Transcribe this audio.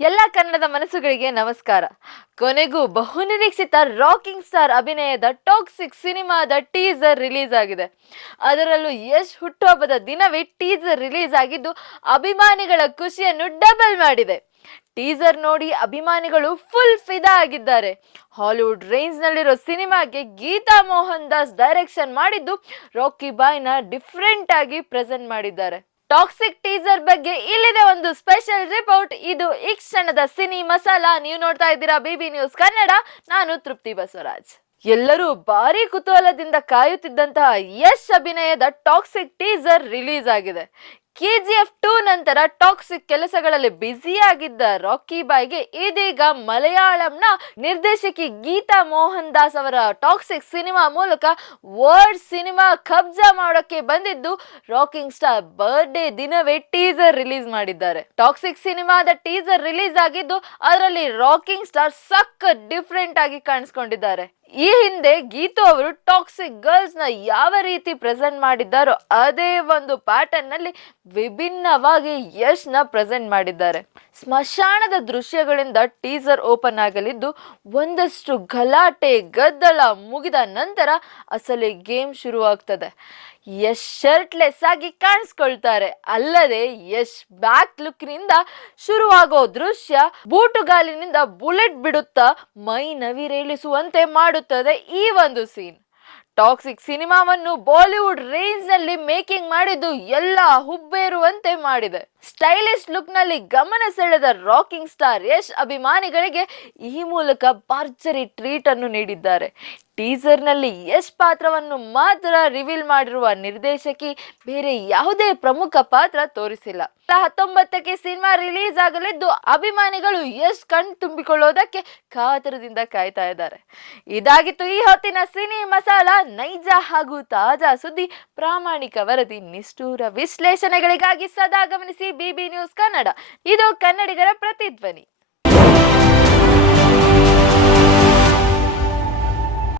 ಎಲ್ಲ ಕನ್ನಡದ ಮನಸ್ಸುಗಳಿಗೆ ನಮಸ್ಕಾರ. ಕೊನೆಗೂ ಬಹುನಿರೀಕ್ಷಿತ ರಾಕಿಂಗ್ ಸ್ಟಾರ್ ಅಭಿನಯದ ಟಾಕ್ಸಿಕ್ ಸಿನಿಮಾದ ಟೀಸರ್ ರಿಲೀಸ್ ಆಗಿದೆ. ಅದರಲ್ಲೂ ಯಶ್ ಹುಟ್ಟುಹಬ್ಬದ ದಿನವೇ ಟೀಸರ್ ರಿಲೀಸ್ ಆಗಿದ್ದು ಅಭಿಮಾನಿಗಳ ಖುಷಿಯನ್ನು ಡಬಲ್ ಮಾಡಿದೆ. ಟೀಸರ್ ನೋಡಿ ಅಭಿಮಾನಿಗಳು ಫುಲ್ ಫಿದಾ ಆಗಿದ್ದಾರೆ. ಹಾಲಿವುಡ್ ರೇಂಜ್ ನಲ್ಲಿರೋ ಸಿನಿಮಾಗೆ ಗೀತಾ ಮೋಹನ್ ದಾಸ್ ಡೈರೆಕ್ಷನ್ ಮಾಡಿದ್ದು ರಾಕಿ ಬಾಯ್ನ ಡಿಫ್ರೆಂಟ್ ಆಗಿ ಪ್ರೆಸೆಂಟ್ ಮಾಡಿದ್ದಾರೆ. ಟಾಕ್ಸಿಕ್ ಟೀಸರ್ ಬಗ್ಗೆ ಇಲ್ಲಿದೆ ಒಂದು ಸ್ಪೆಷಲ್ ರಿಪೋರ್ಟ್. ಇದು ಈ ಕ್ಷಣದ ಸಿನಿ ಮಸಾಲಾ. ನೀವು ನೋಡ್ತಾ ಇದ್ದೀರಾ ಬಿಬಿ ನ್ಯೂಸ್ ಕನ್ನಡ. ನಾನು ತೃಪ್ತಿ ಬಸವರಾಜ್. ಎಲ್ಲರೂ ಭಾರಿ ಕುತೂಹಲದಿಂದ ಕಾಯುತ್ತಿದ್ದಂತಹ ಯಶ್ ಅಭಿನಯದ ಟಾಕ್ಸಿಕ್ ಟೀಸರ್ ರಿಲೀಸ್ ಆಗಿದೆ. KGF 2 ನಂತರ ಟಾಕ್ಸಿಕ್ ಕೆಲಸಗಳಲ್ಲಿ ಬ್ಯುಸಿಯಾಗಿದ್ದ ರಾಕಿ ಬಾಯ್ಗೆ ಇದೀಗ ಮಲಯಾಳಂನ ನಿರ್ದೇಶಕಿ ಗೀತಾ ಮೋಹನ್ ದಾಸ್ ಅವರ ಟಾಕ್ಸಿಕ್ ಸಿನಿಮಾ ಮೂಲಕ ವರ್ಲ್ಡ್ ಸಿನಿಮಾ ಕಬ್ಜಾ ಮಾಡೋಕೆ ಬಂದಿದ್ದು ರಾಕಿಂಗ್ ಸ್ಟಾರ್ ಬರ್ಡೇ ದಿನವೇ ಟೀಸರ್ ರಿಲೀಸ್ ಮಾಡಿದ್ದಾರೆ. ಟಾಕ್ಸಿಕ್ ಸಿನಿಮಾದ ಟೀಸರ್ ರಿಲೀಸ್ ಆಗಿದ್ದು ಅದರಲ್ಲಿ ರಾಕಿಂಗ್ ಸ್ಟಾರ್ ಸಖತ್ ಡಿಫ್ರೆಂಟ್ ಆಗಿ ಕಾಣಿಸ್ಕೊಂಡಿದ್ದಾರೆ. ಈ ಹಿಂದೆ ಗೀತು ಅವರು ಟಾಕ್ಸಿಕ್ ಗರ್ಲ್ಸ್ ನ ಯಾವ ರೀತಿ ಪ್ರೆಸೆಂಟ್ ಮಾಡಿದ್ದಾರೋ ಅದೇ ಒಂದು ಪ್ಯಾಟರ್ನ್ ನಲ್ಲಿ ವಿಭಿನ್ನವಾಗಿ ಯಶ್ ನ ಪ್ರೆಸೆಂಟ್ ಮಾಡಿದ್ದಾರೆ. ಸ್ಮಶಾನದ ದೃಶ್ಯಗಳಿಂದ ಟೀಸರ್ ಓಪನ್ ಆಗಲಿದ್ದು ಒಂದಷ್ಟು ಗಲಾಟೆ ಗದ್ದಲ ಮುಗಿದ ನಂತರ ಅಸಲಿ ಗೇಮ್ ಶುರುವಾಗ್ತದೆ. ಯಶ್ ಶರ್ಟ್ಲೆಸ್ ಆಗಿ ಕಾಣಿಸ್ಕೊಳ್ತಾರೆ. ಅಲ್ಲದೆ ಯಶ್ ಬ್ಯಾಕ್ ಲುಕ್ ನಿಂದ ಶುರುವಾಗೋ ದೃಶ್ಯ ಬೂಟುಗಾಲಿನಿಂದ ಬುಲೆಟ್ ಬಿಡುತ್ತಾ ಮೈ ನವಿರೇಳಿಸುವಂತೆ ಮಾಡುತ್ತದೆ ಈ ಒಂದು ಸೀನ್. ಟಾಕ್ಸಿಕ್ ಸಿನಿಮಾವನ್ನು ಬಾಲಿವುಡ್ ರೇಂಜ್ ನಲ್ಲಿ ಮೇಕಿಂಗ್ ಮಾಡಿದ್ದು ಎಲ್ಲ ಹುಬ್ಬೇರುವಂತೆ ಮಾಡಿದೆ. ಸ್ಟೈಲಿಶ್ ಲುಕ್ ನಲ್ಲಿ ಗಮನ ಸೆಳೆದ ರಾಕಿಂಗ್ ಸ್ಟಾರ್ ಯಶ್ ಅಭಿಮಾನಿಗಳಿಗೆ ಈ ಮೂಲಕ ಭರ್ಜರಿ ಟ್ರೀಟ್ ಅನ್ನು ನೀಡಿದ್ದಾರೆ. ಟೀಸರ್ ನಲ್ಲಿ ಯಶ್ ಪಾತ್ರವನ್ನು ಮಾತ್ರ ರಿವೀಲ್ ಮಾಡಿರುವ ನಿರ್ದೇಶಕಿ ಬೇರೆ ಯಾವುದೇ ಪ್ರಮುಖ ಪಾತ್ರ ತೋರಿಸಿಲ್ಲ. 19ಕ್ಕೆ ಸಿನಿಮಾ ರಿಲೀಸ್ ಆಗಲಿದ್ದು ಅಭಿಮಾನಿಗಳು ಯಶ್ ಕಣ್ ತುಂಬಿಕೊಳ್ಳೋದಕ್ಕೆ ಕಾತರದಿಂದ ಕಾಯ್ತಾ ಇದ್ದಾರೆ. ಇದಾಗಿತ್ತು ಈ ಹೊತ್ತಿನ ಸಿನಿ ಮಸಾಲಾ. ನೈಜ ಹಾಗೂ ತಾಜಾ ಸುದ್ದಿ, ಪ್ರಾಮಾಣಿಕ ವರದಿ, ನಿಷ್ಠೂರ ವಿಶ್ಲೇಷಣೆಗಳಿಗಾಗಿ ಸದಾ ಗಮನಿಸಿ ಬಿಬಿ ನ್ಯೂಸ್ ಕನ್ನಡ. ಇದು ಕನ್ನಡಿಗರ ಪ್ರತಿಧ್ವನಿ.